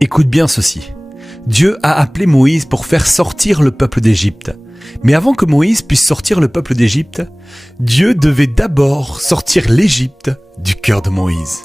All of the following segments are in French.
Écoute bien ceci. Dieu a appelé Moïse pour faire sortir le peuple d'Égypte. Mais avant que Moïse puisse sortir le peuple d'Égypte, Dieu devait d'abord sortir l'Égypte du cœur de Moïse.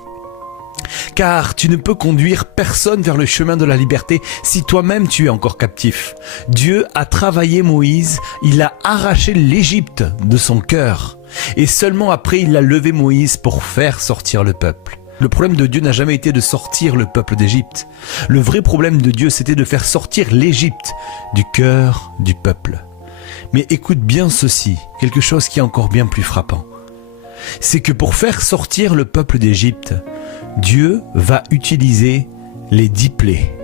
Car tu ne peux conduire personne vers le chemin de la liberté si toi-même tu es encore captif. Dieu a travaillé Moïse, il a arraché l'Égypte de son cœur. Et seulement après il a levé Moïse pour faire sortir le peuple. Le problème de Dieu n'a jamais été de sortir le peuple d'Égypte. Le vrai problème de Dieu, c'était de faire sortir l'Égypte du cœur du peuple. Mais écoute bien ceci, quelque chose qui est encore bien plus frappant. C'est que pour faire sortir le peuple d'Égypte, Dieu va utiliser les 10 plaies.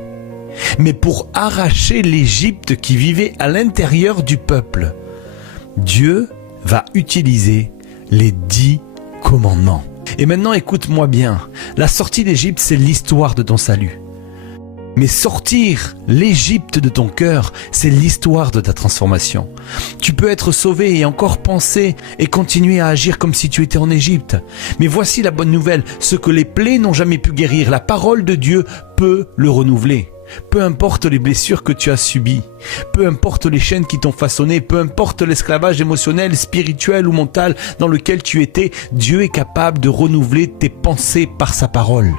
Mais pour arracher l'Égypte qui vivait à l'intérieur du peuple, Dieu va utiliser les 10 commandements. Et maintenant écoute-moi bien, la sortie d'Égypte c'est l'histoire de ton salut. Mais sortir l'Égypte de ton cœur, c'est l'histoire de ta transformation. Tu peux être sauvé et encore penser et continuer à agir comme si tu étais en Égypte. Mais voici la bonne nouvelle, ce que les plaies n'ont jamais pu guérir, la parole de Dieu peut le renouveler. Peu importe les blessures que tu as subies, peu importe les chaînes qui t'ont façonné, peu importe l'esclavage émotionnel, spirituel ou mental dans lequel tu étais, Dieu est capable de renouveler tes pensées par sa parole.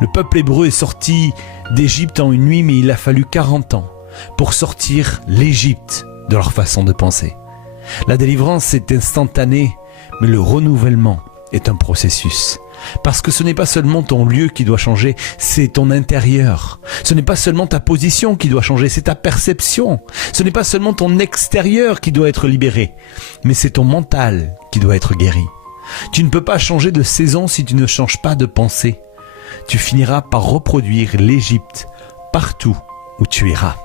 Le peuple hébreu est sorti d'Égypte en une nuit, mais il a fallu 40 ans pour sortir l'Égypte de leur façon de penser. La délivrance est instantanée, mais le renouvellement est un processus. Parce que ce n'est pas seulement ton lieu qui doit changer, c'est ton intérieur. Ce n'est pas seulement ta position qui doit changer, c'est ta perception. Ce n'est pas seulement ton extérieur qui doit être libéré, mais c'est ton mental qui doit être guéri. Tu ne peux pas changer de saison si tu ne changes pas de pensée. Tu finiras par reproduire l'Égypte partout où tu iras.